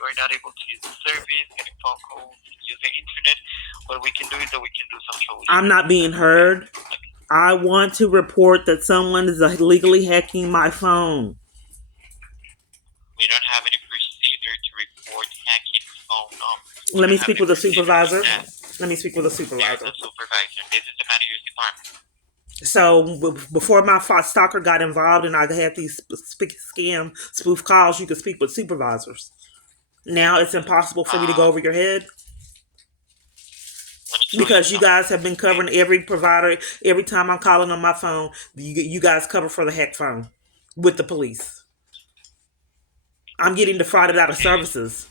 you are not able to use the service, getting phone calls, use the internet, what we can do is that we can do some troubleshooting. I'm not being heard. I want to report that someone is illegally hacking my phone. We don't have any procedure to report hacking phone numbers. Let me speak with a supervisor. There's a supervisor. This is the manager's department. So before my stalker got involved and I had these scam spoof calls, you could speak with supervisors. Now it's impossible for me to go over your head because you guys have been covering every provider. Every time I'm calling on my phone, you guys cover for the hack phone with the police. I'm getting defrauded out of services.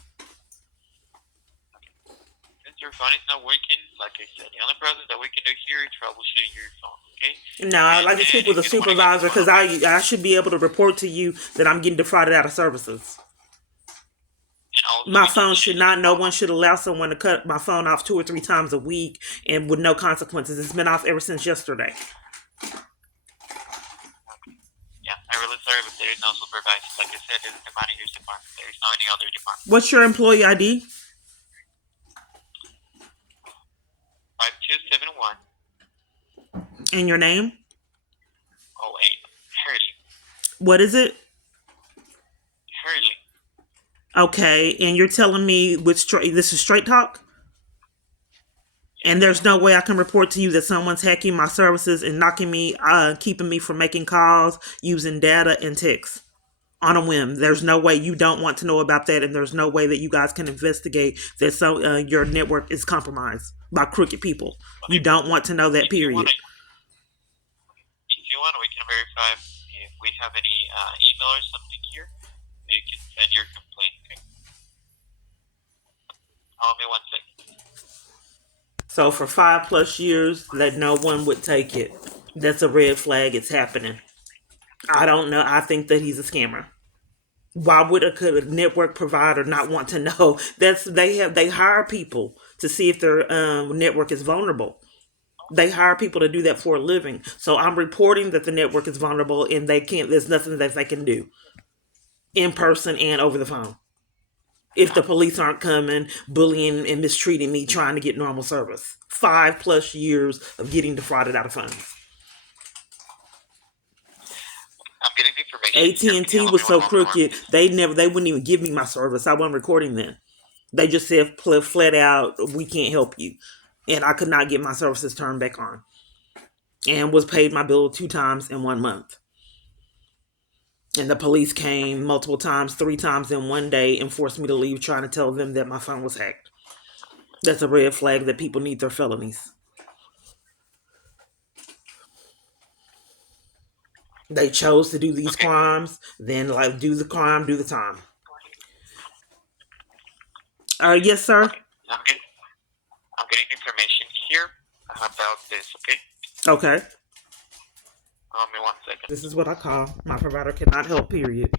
Since your phone is not working, like I said, the only process that we can do here is troubleshooting your phone. Okay? No, I'd like to speak with a supervisor because I should be able to report to you that I'm getting defrauded out of services. My phone should not. No one should allow someone to cut my phone off 2 or 3 times a week and with no consequences. It's been off ever since yesterday. Yeah, I'm really sorry, but there is no supervisor. Like I said, this is the manager's department. There is no any other department. What's your employee ID? 5271. And your name? 08. Hurley. What is it? Hurley. Okay, and you're telling me this is Straight Talk? And there's no way I can report to you that someone's hacking my services and keeping me from making calls using data and texts on a whim. There's no way. You don't want to know about that, and there's no way that you guys can investigate that your network is compromised by crooked people. You don't want to know that, period. If you want, we can verify if we have any email or something here. You can send your complaint. Okay? Hold me 1 second. So for 5+ years, that no one would take it. That's a red flag. It's happening. I don't know. I think that he's a scammer. Why would a network provider not want to know? They hire people to see if their network is vulnerable. They hire people to do that for a living. So I'm reporting that the network is vulnerable and there's nothing that they can do in person and over the phone. If the police aren't coming, bullying and mistreating me, trying to get normal service. 5+ years of getting defrauded out of funds. I'm getting the information. AT&T was so crooked, they wouldn't even give me my service. I wasn't recording then. They just said flat out, we can't help you. And I could not get my services turned back on. And was paid my bill 2 times in 1 month. And the police came multiple times, 3 times in 1 day, and forced me to leave, trying to tell them that my phone was hacked. That's a red flag that people need their felonies. They chose to do these crimes, then do the crime, do the time. Yes, sir. Okay. I'm getting information here about this. Okay. Okay. Hold me 1 second. This is what I call my provider cannot help. Period.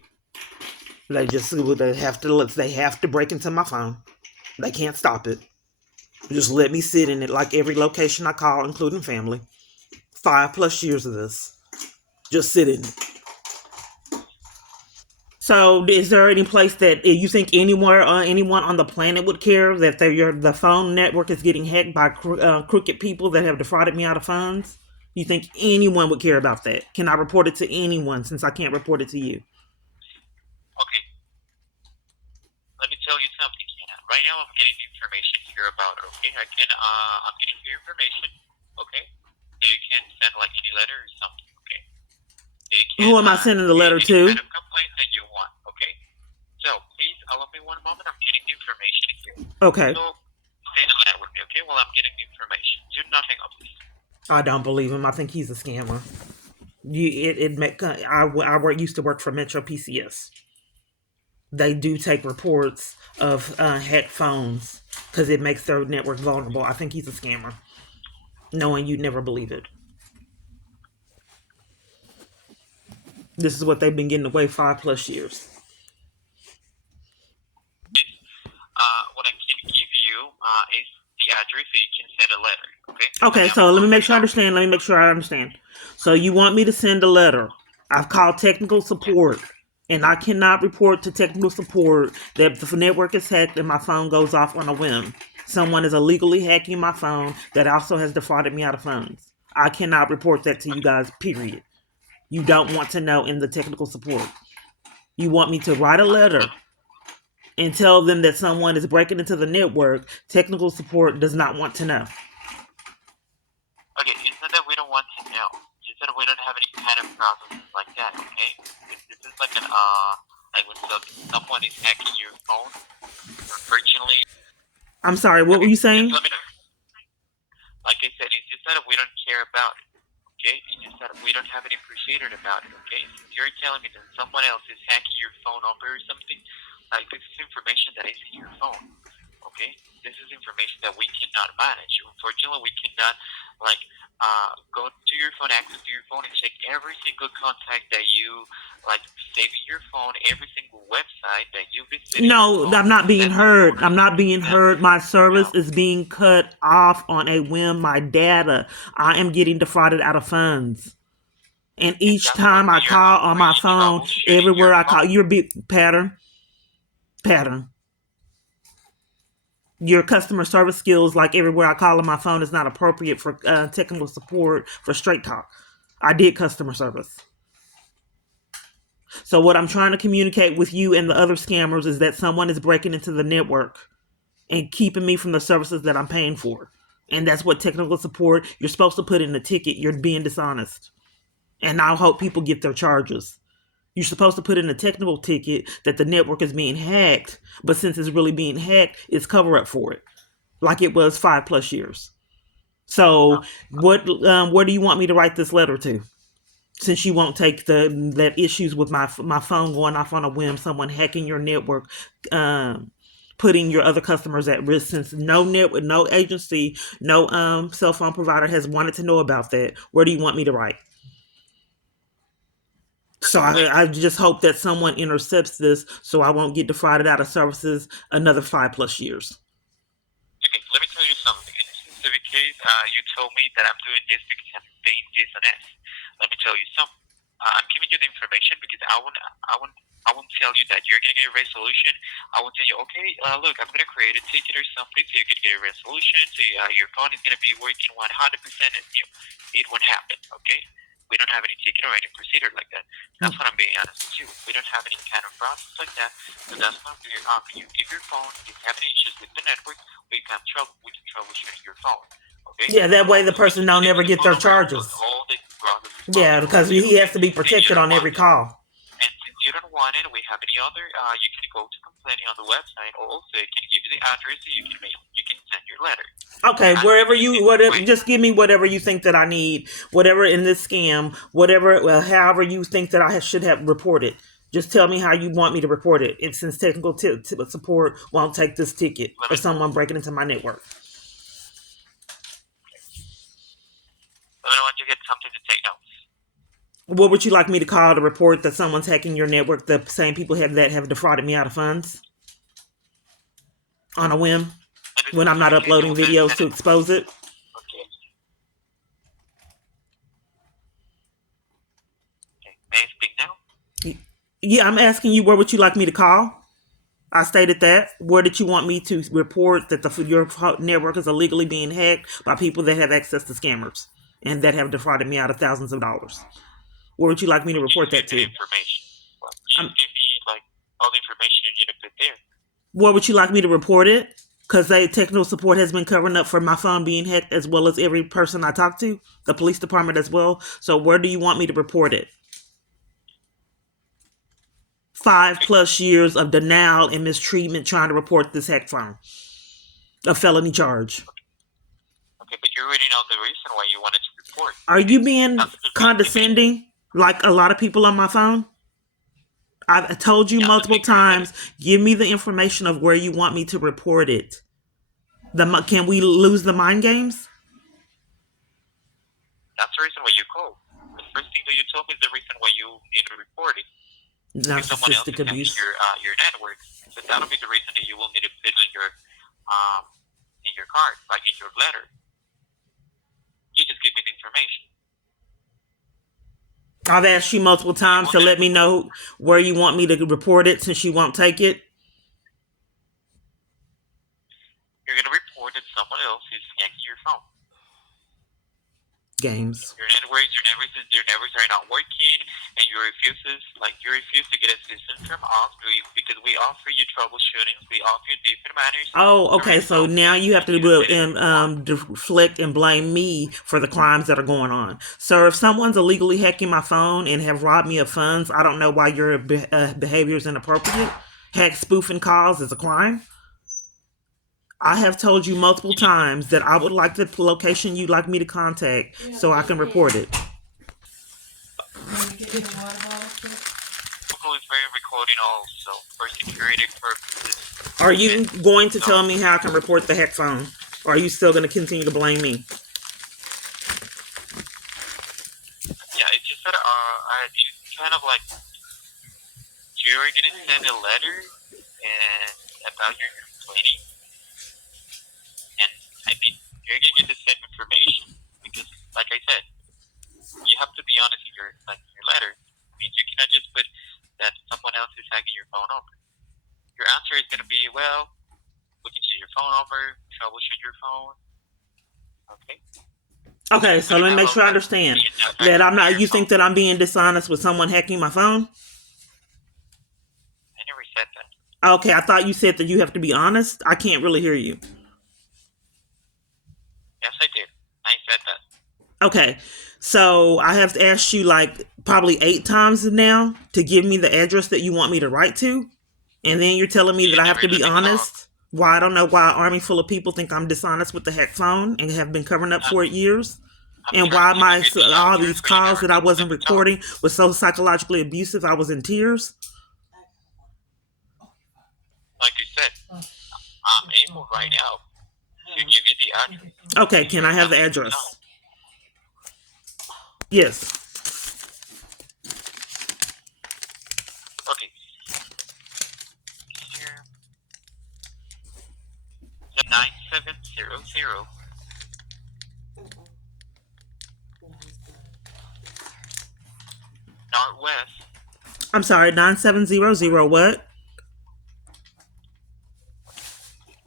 They have to break into my phone. They can't stop it. Just let me sit in it like every location I call, including family. 5+ years of this. Just sit in it. So, is there any place that you think anyone on the planet would care that the phone network is getting hacked by crooked people that have defrauded me out of funds? You think anyone would care about that? Can I report it to anyone since I can't report it to you? Okay. Let me tell you something, Kiana. Right now, I'm getting the information here about it. Okay, I'm getting your information. Okay, so you can send like any letter or something. Okay. Who am I sending the letter to? Any kind of complaint that you want. Okay. So please allow me 1 moment. I'm getting the information here. Okay. So stay on that with me. Okay. Well, I'm getting the information. Do not hang up, please. I don't believe him. I think he's a scammer. I used to work for Metro PCS. They do take reports of hacked phones because it makes their network vulnerable. I think he's a scammer. Knowing you'd never believe it. This is what they've been getting away 5+ years. What I can give you is the address so you can send a letter. Okay. Okay, so let me make sure I understand. So you want me to send a letter? I've called technical support and I cannot report to technical support that the network is hacked and my phone goes off on a whim. Someone is illegally hacking my phone that also has defrauded me out of funds. I cannot report that to you guys, period. You don't want to know in the technical support. You want me to write a Okay, letter and tell them that someone is breaking into the network. Technical support does not want to know. okay, it's not that we don't want to know. It's that we don't have any kind of processes like that, okay? This is like an, like when someone is hacking your phone, unfortunately. I'm sorry, what were Okay, you just saying? let me know. Like I said, it's just that we don't care about it, okay? It's just that we don't have any procedure about it, okay? Since you're telling me that someone else is hacking your phone number or something, like this is information that is in your phone, okay? This is information that we cannot manage. Unfortunately, we cannot, like, go to your phone, access to your phone, and check every single contact that you, like, save in your phone, every single website that you visit in your No, phone. I'm not being That's heard. I'm important. not being No, heard. My service no. is being cut off on a whim. My data. I am getting defrauded out of funds. And And each that's why time I we are call on my really phone, troubleshooting everywhere your I call, phone. your big pattern. Your customer service skills, like everywhere I call on my phone, is not appropriate for technical support for straight talk. I did customer service. So what I'm trying to communicate with you and the other scammers is that someone is breaking into the network and keeping me from the services that I'm paying for. And that's what technical support, you're supposed to put in the ticket. You're being dishonest. And I hope people get their charges. You're supposed to put in a technical ticket that the network is being hacked, but since it's really being hacked, it's cover up for it, like it was 5+ years. So, where do you want me to write this letter to? Since you won't take that issues with my phone going off on a whim, someone hacking your network, putting your other customers at risk. Since no agency, no cell phone provider has wanted to know about that. Where do you want me to write? So Like, I just hope that someone intercepts this, so I won't get defrauded out of services another 5+ years. okay, let me tell you something. In this specific case, you told me that I'm doing this because I'm paying this and S. Let me tell you something. I'm giving you the information because I won't tell you that you're gonna get a resolution. I won't tell you, okay, look, I'm gonna create a ticket or something so you can get a resolution. So your phone is gonna be working 100% as new. It won't happen, okay? We don't have any ticket or any procedure like that. That's what I'm being honest with you. We don't have any kind of process like that. So that's why we're offering you. If your phone is having issues with the network, we can troubleshoot your phone. Okay? Yeah, that way the We person can don't send never you the get phone their number, charges. all the process Yeah, possible because for you. he has Okay? to be And you protected don't on want every to. call. And since you don't want it, we have any other. You can go to complaining on the website. Or also, it can give you the address so you can mail. You can send your letter. Okay, I'm wherever giving you you this whatever, way. just give me whatever you think that I need, whatever in this scam, whatever, well, however you think that I should have reported. Just tell me how you want me to report it. And since technical support won't take this ticket Let for me someone breaking into my network, let me know when you get something to take notes. what would you like me to call to report that someone's hacking your network? The same people that have defrauded me out of funds on a whim In this when I'm not specific case, you uploading will get videos sent to it. expose it. Okay. Okay. May I speak now? Yeah, I'm asking you, where would you like me to call? I stated that. Where did you want me to report that your network is illegally being hacked by people that have access to scammers and that have defrauded me out of thousands of dollars? Where would you like me to You report just that give me the to? information. Well, you Um, just give me like all the information you need to put there. where would you like me to report it? Because technical support has been covering up for my phone being hacked, as well as every person I talk to, the police department as well. So where do you want me to report it? 5+ years of denial and mistreatment trying to report this hack phone, a felony charge. Okay, but you already know the reason why you wanted to report. Are Okay, you being that's the reason. condescending like a lot of people on my phone? I've told you Yeah, the multiple thing here is that times, give me the information of where you want me to report it. Can we lose the mind games? that's the reason why you called. The first thing that you told me is the reason why you need to report it because someone else Narcissistic is hacking abuse. your network. So that'll be the reason that you will need to put it um in your card, like in your letter. You just give me the information. I've asked you multiple Do you times want to that? let me know where you want me to report it since you won't take it. You're gonna report that someone else is hacking your phone. Games. Your networks are not working, and you refuse to get assistance from us because we offer you troubleshooting. We offer you different manners Oh, to okay. So resolve now this, you have and to you didn't want. deflect and blame me for the crimes that are going on. So if someone's illegally hacking my phone and have robbed me of funds, I don't know why your behavior is inappropriate. Hack spoofing calls is a crime. I have told you multiple times that I would like the location you'd like me to contact so I can report it. Google is very recording also for security purposes. Are Okay, you going to so tell me how I can report the hack phone? Or are you still going to continue to blame me? yeah, it's just that it's kind of like you're gonna send a letter and about your complaining, and I mean you're gonna get the same information because, like I said, you have to be honest in your letter. I mean, you cannot just put that someone else is hacking your phone number. Your answer is gonna be, well, we can see your phone number, troubleshoot your phone. Okay, Okay, we so don't let me have make sure I the understand attack that I'm in not. your You think phone. that I'm being dishonest with someone hacking my phone? I never said that. Okay, I thought you said that you have to be honest. I can't really hear you. Yes, I did. I said that. Okay, so I have asked you like probably 8 times now to give me the address that you want me to write to, and then you're telling me You that I have never to be let me talk. honest. Why I don't know why an army full of people think I'm dishonest with the hack phone and have been covering up I'm, for it years, I'm and trying why to give my you the all answers, these but you calls never that I let wasn't me talk. recording was so psychologically abusive. I was in tears. Like you said, I'm able right now to give you the address, Okay, but can I you're have not the letting me talk. address? Yes. Okay, here, the 9700 Northwest, I'm sorry, 9700 what?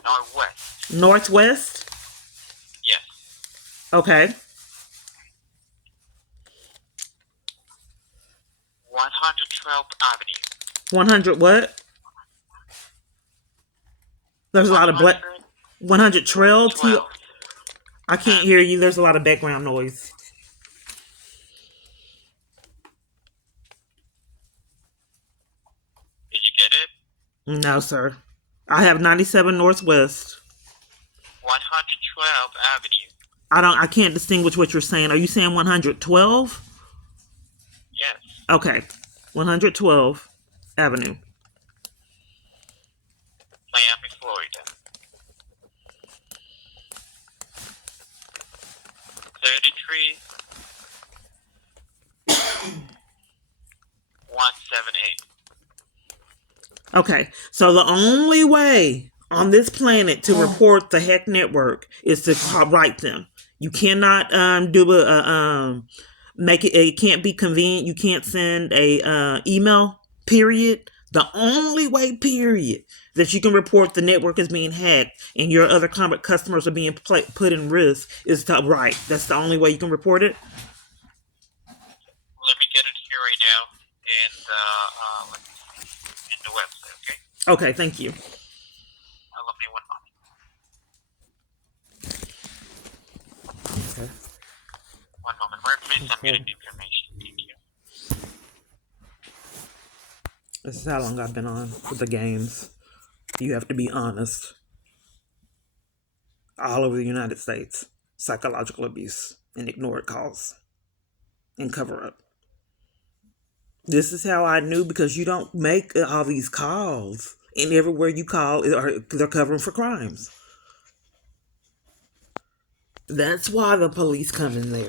Northwest, Northwest? yes, Okay. 112th Avenue, 100 what? There's a lot of black. 112th 100 trail. I can't hear Avenue. you. There's a lot of background noise. Did you get it? No, sir. I have 97 Northwest. 112th Avenue, I can't distinguish what you're saying. Are you saying 112? yes, Okay. 112 Avenue. Miami, Florida, 33178. Okay. So the only way on this planet to report the Heck Network is to write them. You cannot do make it. It can't be convenient. You can't send a email. Period. The only way, period, that you can report the network is being hacked and your other customers are being put in risk is to write. That's the only way you can report it. Let me get it here right now, and let me see, in the website. Okay, Okay. Thank you. allow me 1 moment. Okay. 1 moment. Where please? I'm getting the information. Thank you. This is how long I've been on with the games. You have to be honest. All over the United States, psychological abuse and ignored calls and cover up. This is how I knew because you don't make all these calls, and everywhere you call, they're covering for crimes. That's why the police come in there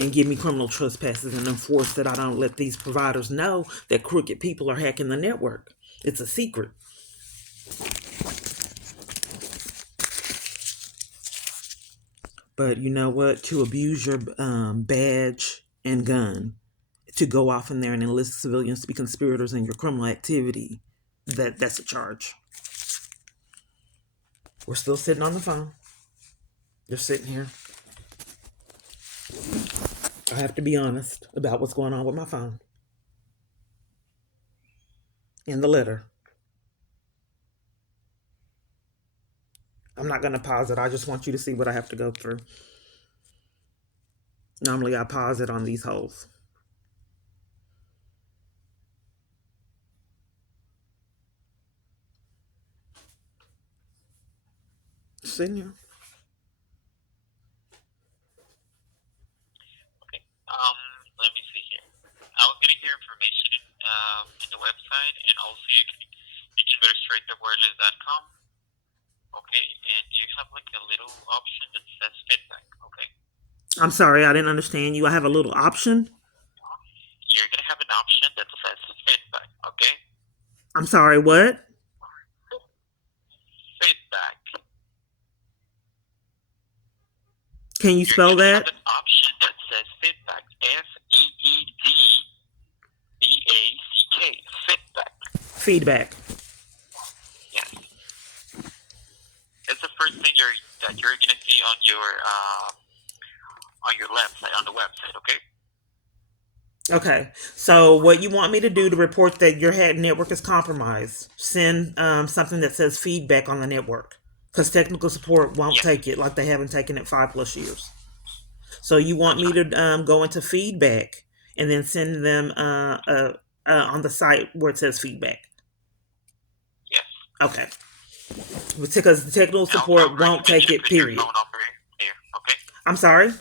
and give me criminal trespasses and enforce that I don't let these providers know that crooked people are hacking the network. It's a secret. But you know what? To abuse your badge and gun, to go off in there and enlist civilians to be conspirators in your criminal activity, that's a charge. We're still sitting on the phone. They're sitting here. I have to be honest about what's going on with my phone. In the letter. I'm not going to pause it. I just want you to see what I have to go through. Normally I pause it on these holes. Sitting here. Okay. Let me see here. I was getting your information in the website, and also you can go to straightthewordless.com. Okay, and you have like a little option that says feedback. Okay. I'm sorry, I didn't understand you. I have a little option. You're gonna have an option that says feedback. Okay. I'm sorry, what? Feedback. Can you spell that? Have an option that says feedback. Feedback. Feedback. Yes. That's the first thing that you're gonna see on your website, on the website. Okay. Okay, so what you want me to do to report that your network is compromised? Send something that says feedback on the network, because technical support won't take it, like they haven't taken it 5+ years. So you want me to go into feedback and then send them on the site where it says feedback? Yes. Okay. Because the technical support won't take it, period. Okay. I'm sorry?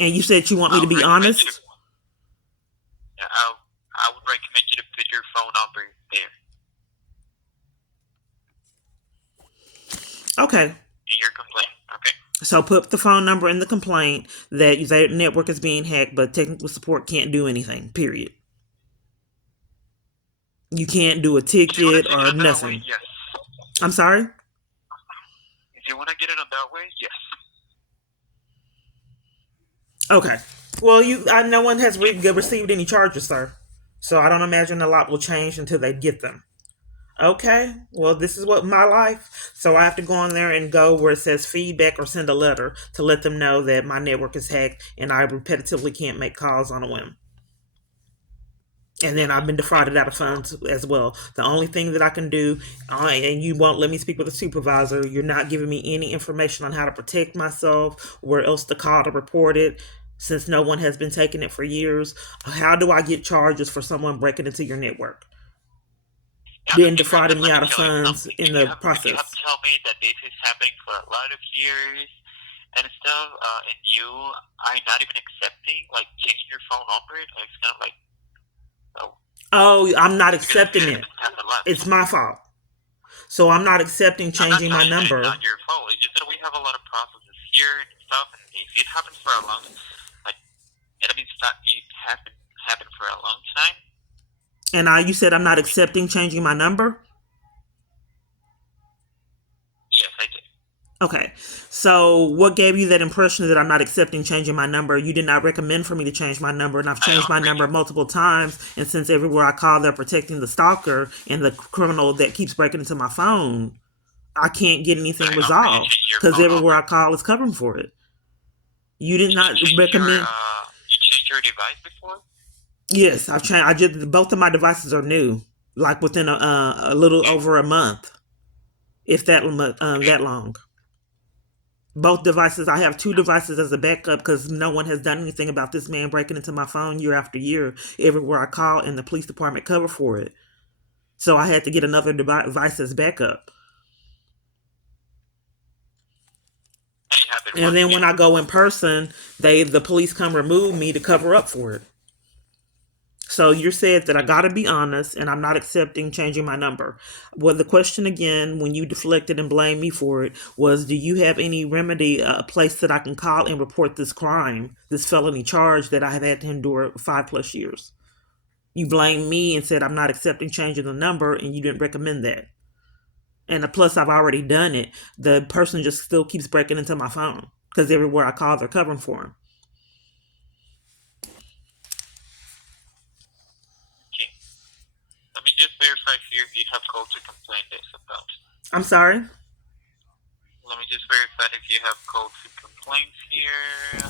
And you said you want me to be honest? I would recommend you to put your phone number there. Okay. In your complaint. Okay. So put the phone number in the complaint that your network is being hacked, but technical support can't do anything, period. You can't do a ticket or nothing. Yes. I'm sorry? If you want to get it on that way, yes. Okay. Well, no one has received any charges, sir. So I don't imagine a lot will change until they get them. Okay. Well, this is what my life. So I have to go on there and go where it says feedback or send a letter to let them know that my network is hacked and I repetitively can't make calls on a whim. And then I've been defrauded out of funds as well. The only thing that I can do, and you won't let me speak with a supervisor, you're not giving me any information on how to protect myself, where else to call to report it, since no one has been taking it for years. How do I get charges for someone breaking into your network? Then defrauding me out of funds in the process. You have to tell me that this is happening for a lot of years and stuff, and you are not even accepting, like, changing your phone number. It's kind of like, oh, I'm not accepting it. It's my fault. So I'm not accepting changing my number. It's not your fault. It's just that we have a lot of processes here and stuff, and if it happens for a long, like, it means that it happened for a long time. And you said I'm not accepting changing my number? Yes, I did. Okay. So what gave you that impression that I'm not accepting changing my number? You did not recommend for me to change my number, and I've changed my number multiple times. And since everywhere I call, they're protecting the stalker and the criminal that keeps breaking into my phone, I can't get anything resolved because everywhere I call is covering for it. You did not recommend. You changed your device before? Yes, I've changed. Both of my devices are new, like within a little over a month, if that long. Both devices. I have 2 devices as a backup because no one has done anything about this man breaking into my phone year after year. Everywhere I call, and the police department cover for it. So I had to get another device as backup. And then when I go in person, the police come remove me to cover up for it. So you said that I got to be honest, and I'm not accepting changing my number. Well, the question again, when you deflected and blamed me for it, was, do you have any remedy, a place that I can call and report this crime, this felony charge that I have had to endure 5+ years? You blamed me and said I'm not accepting changing the number, and you didn't recommend that. And plus, I've already done it. The person just still keeps breaking into my phone because everywhere I call, they're covering for him. have called to complain this about? I'm sorry. Let me just verify if you have called to complaints here.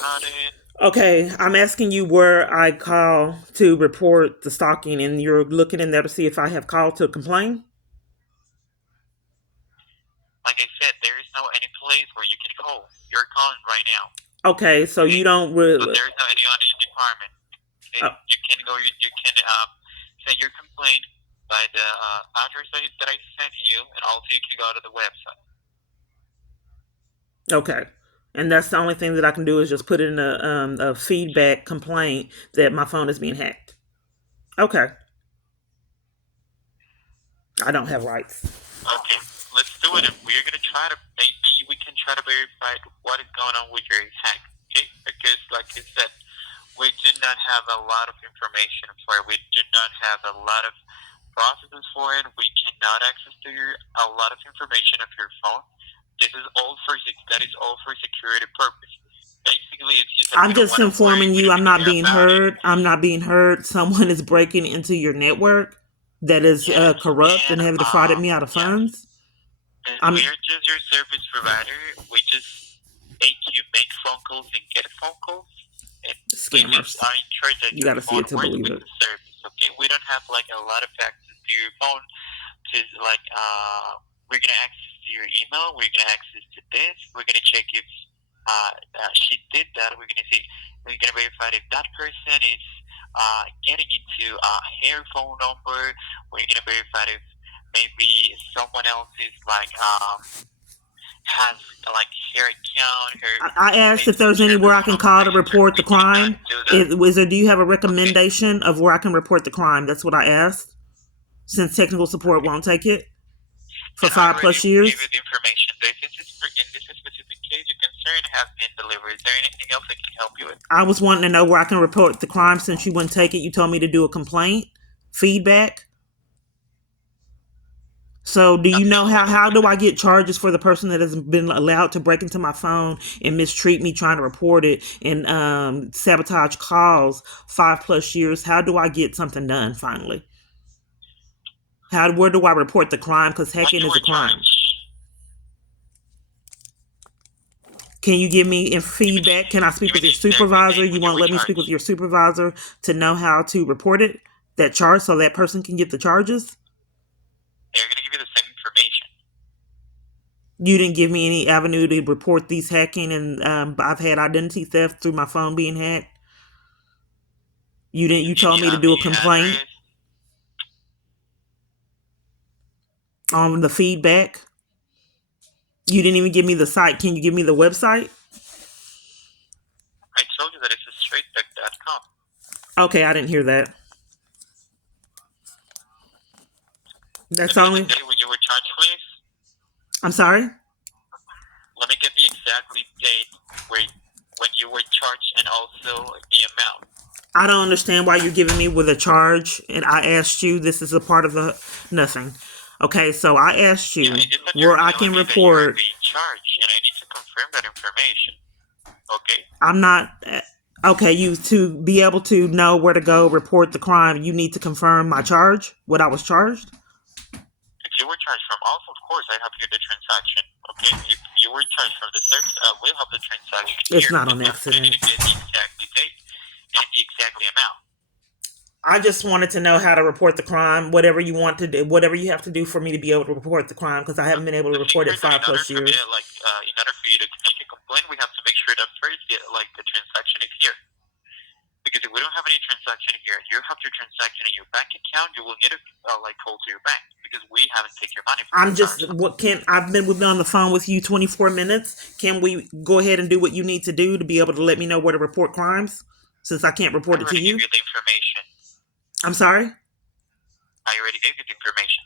Got it. Okay, I'm asking you where I call to report the stalking, and you're looking in there to see if I have called to complain. Like I said, there is no any place where you can call. You're calling right now. Okay, so Okay? you don't So really. there is no any other department. Okay? You can go. You can send your complaint by the address that I sent you, and also you can go to the website. Okay. And that's the only thing that I can do is just put in a feedback complaint that my phone is being hacked. Okay. I don't have rights. Okay, let's do it. And we're gonna try to maybe we can try to verify what is going on with your hack. Okay, because like I said, we do not have a lot of information for it. We do not have a lot of processes for it. We cannot access to a lot of information of your phone. This is all for that is all for security purpose. Basically, it's just that I'm we don't just want to worry. informing We you don't I'm need to not hear being about it. heard. I'm not being heard. Someone is breaking into your network that is Yes, corrupt and and have defrauded me out of yes. funds. And we're just your service provider. We just make you make phone calls and get phone calls. And we Scammers. just are in charge that You your got to see phone it to works believe with it. the service. Okay, we don't have like a lot of access to your phone. To like, we're gonna access to your email. We're gonna access to this. We're gonna check if she did that. We're gonna see. We're gonna verify if that person is getting into her phone number. We're gonna verify if maybe someone else is like has like her account, I asked if there's anywhere I can call to report the crime. Do you have a recommendation of where I can report the crime? That's what I asked. Since technical support won't take it for And I 5+ already years. gave you the information. In this specific case, your concern has been delivered. Is there anything else I can help you with? I was wanting to know where I can report the crime since you wouldn't take it. You told me to do a complaint, feedback. So do you know how do I get charges for the person that has been allowed to break into my phone and mistreat me trying to report it and sabotage calls 5+ years? How do I get something done finally? Where do I report the crime? Because hacking is a crime. Can you give me feedback? Can I speak with your supervisor? You won't let me speak with your supervisor to know how to report it, that charge, so that person can get the charges? They're going to give you the same information. You didn't give me any avenue to report these hacking, and I've had identity theft through my phone being hacked. You didn't. You told me to do a complaint on the feedback. You didn't even give me the site. Can you give me the website? I told you that it's a straightback.com. Okay, I didn't hear that. That's only. only. The day when you were charged, please. I'm sorry. Let me get the exact date when you were charged and also the amount. I don't understand why you're giving me with a charge, and I asked you. This is a part of the nothing. Okay, so I asked you where I can report. Being charged, and I need to confirm that information. Okay. I'm not. Okay, you to be able to know where to go report the crime, you need to confirm my charge, what I was charged. If you were charged from also, of course, I have here the transaction. Okay, if you were charged from the service, I will have the transaction. It's not on accident. The exact date and the exact amount. I just wanted to know how to report the crime. Whatever you want to do, whatever you have to do for me to be able to report the crime, because I haven't been able to report it 5+ years. In order for you to make a complaint, we have to make sure that first, the transaction is here. Because if we don't have any transaction here, you have your transaction in your bank account, you will need to call to your bank because we haven't taken your money. I've been on the phone with you 24 minutes. Can we go ahead and do what you need to do to be able to let me know where to report crimes? Since I can't report it to you. I already gave you the information. I'm sorry? I already gave you the information.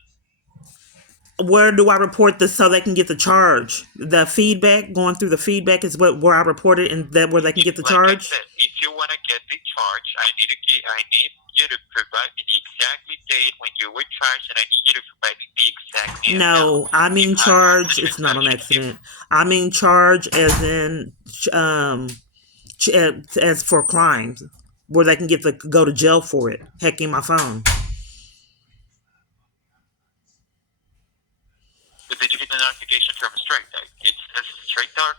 Where do I report this so they can get the charge? The feedback, going through the feedback is where I report it, and that where they can get the charge. I said, if you want to get the charge, I need you to provide me the exact date when you were charged, and I need you to provide me the exact amount. No, I mean charge. It's not an accident. I mean charge as in as for crimes where they can go to jail for it, hacking my phone. notification from Straight Talk. It says Straight Talk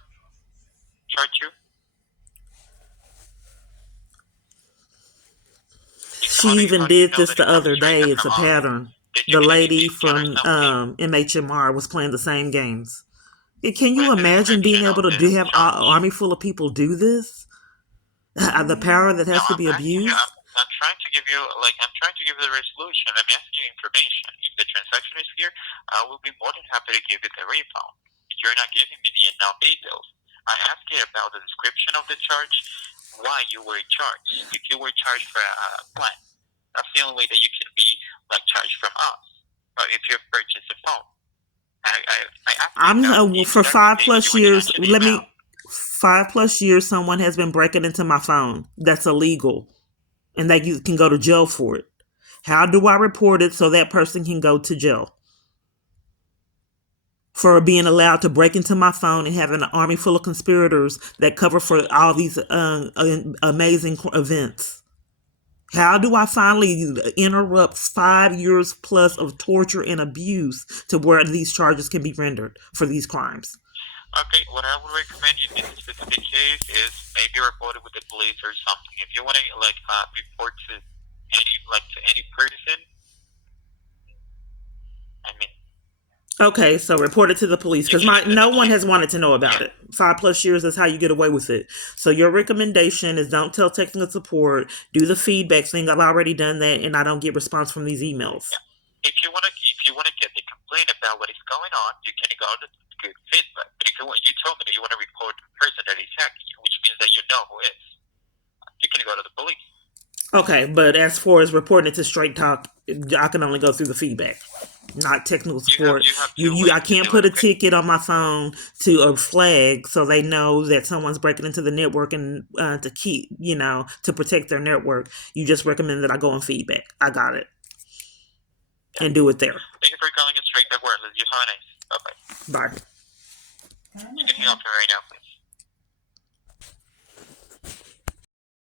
charge you. She even How do you did know this that it the comes other straight day. up It's from a us? pattern. Did you The get a lady discount or from something? MHMR was playing the same games. Can you What is the imagine being description of able to the have an charge? army full of people do this? The power that No, has to I'm be asking you. abused? I'm trying to give you I'm trying to give you the resolution. I'm asking you information. If the transaction is here, I will be more than happy to give you the refund. If you're not giving me the now details, I asked you about the description of the charge, why you were charged. If you were charged for a plan, that's the only way that you can be charged from us. But if you purchase a phone, I asked you I'm about the for exact five date plus you were years. charged the amount. 5 plus years. Someone has been breaking into my phone. That's illegal, and that you can go to jail for it. How do I report it so that person can go to jail for being allowed to break into my phone and having an army full of conspirators that cover for all these amazing events? How do I finally interrupt 5 years plus of torture and abuse to where these charges can be rendered for these crimes? Okay, what I would recommend you in this specific case is maybe report it with the police or something. If you want to report to any person, I mean, Okay, so report it to the police you because can use it no one again. has wanted to know about Yeah. it. 5 plus years is how you get away with it. So your recommendation is don't tell technical support. Do the feedback thing. I've already done that, and I don't get response from these emails. Yeah. If you wanna get the complaint about what is going on, you can go to good feedback. But if you told me that you want to report the person that is hacking you, which means that you know who is, you can go to the police. Okay, but as far as reporting it to Straight Talk, I can only go through the feedback, not technical support. You have two ways I to can't do put it, a okay? ticket on my phone to a flag so they know that someone's breaking into the network and to keep, to protect their network. You just recommend that I go on feedback. I got it. Yeah. And do it there. Thank you for calling us Straight Talk Wireless. You have a nice. Bye bye. Bye. You can hang up right now, please.